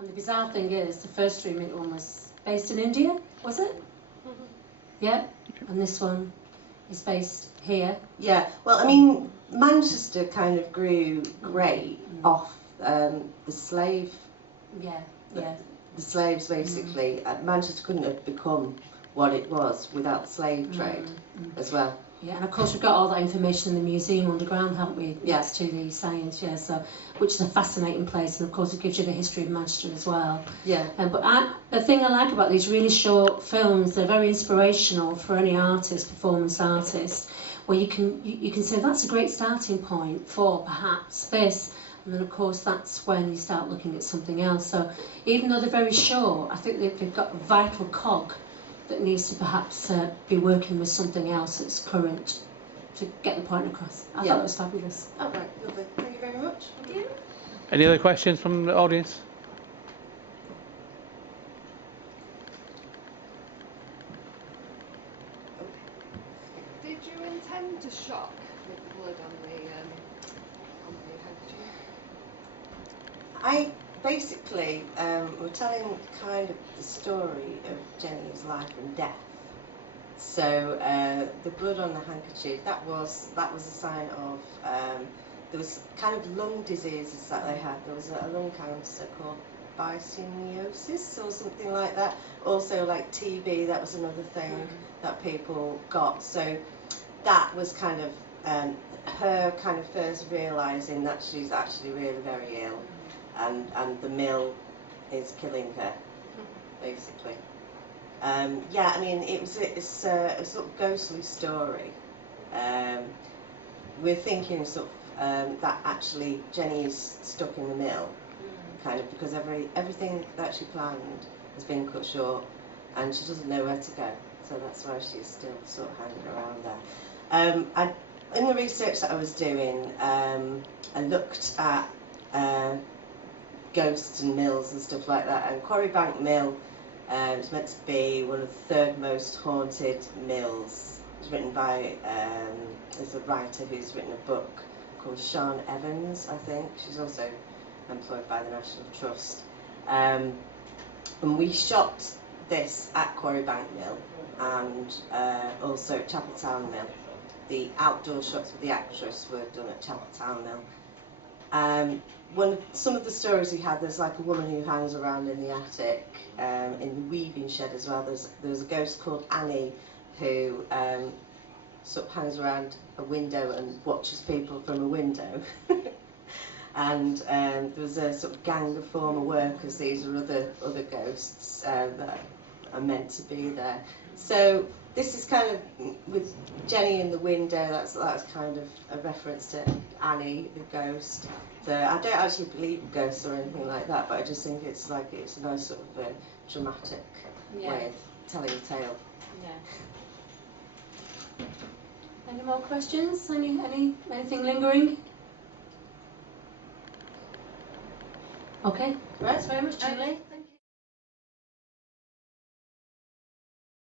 And the bizarre thing is, the first 3 minute one was based in India, was it? Mm-hmm. Yeah, and this one is based here. Yeah, well, I mean, Manchester kind of grew great off the slave. Yeah, yeah. The slaves, basically. Manchester couldn't have become what it was without the slave trade as well. Yeah, and of course we've got all that information in the museum underground, haven't we? Yeah. Next to the science, yeah. So, which is a fascinating place, and of course it gives you the history of Manchester as well. Yeah. But the thing I like about these really short films, they're very inspirational for any artist, performance artist, where you can say that's a great starting point for perhaps this. And then, of course, that's when you start looking at something else. So even though they're very short, I think they've got a vital cog that needs to perhaps be working with something else that's current to get the point across. I thought it was fabulous. Oh, right, lovely. Thank you very much. Thank you. Any other questions from the audience? Did you intend to shock with the blood on the handkerchief? I basically we're telling kind of the story of Jenny's life and death. So the blood on the handkerchief, that was a sign of there was kind of lung diseases that they had. There was a lung cancer called bisiniosis or something like that. Also like TB, that was another thing that people got. So that was kind of her kind of first realising that she's actually really very ill, and the mill is killing her, basically. Yeah, I mean, it's a sort of ghostly story. We're thinking sort of that actually Jenny is stuck in the mill, kind of, because everything that she planned has been cut short, and she doesn't know where to go. So that's why she's still sort of hanging around there. In the research that I was doing, I looked at ghosts and mills and stuff like that, and Quarry Mill is meant to be one of the 3rd most haunted mills. It was written by there's a writer who's written a book called Sian Evans, I think. She's also employed by the National Trust. And we shot this at Quarry Mill and also Chapeltown Mill. The outdoor shots with the actress were done at Chapeltown Mill. Some of the stories we had, there's like a woman who hangs around in the attic, in the weaving shed as well. There's a ghost called Annie who sort of hangs around a window and watches people from a window. And there was a sort of gang of former workers. These are other ghosts that are meant to be there. So this is kind of, with Jenny in the window, that's kind of a reference to Annie, the ghost. So I don't actually believe in ghosts or anything like that, but I just think it's a nice sort of dramatic way of telling a tale. Yeah. Any more questions? Anything lingering? Okay. Thanks very much, Julie.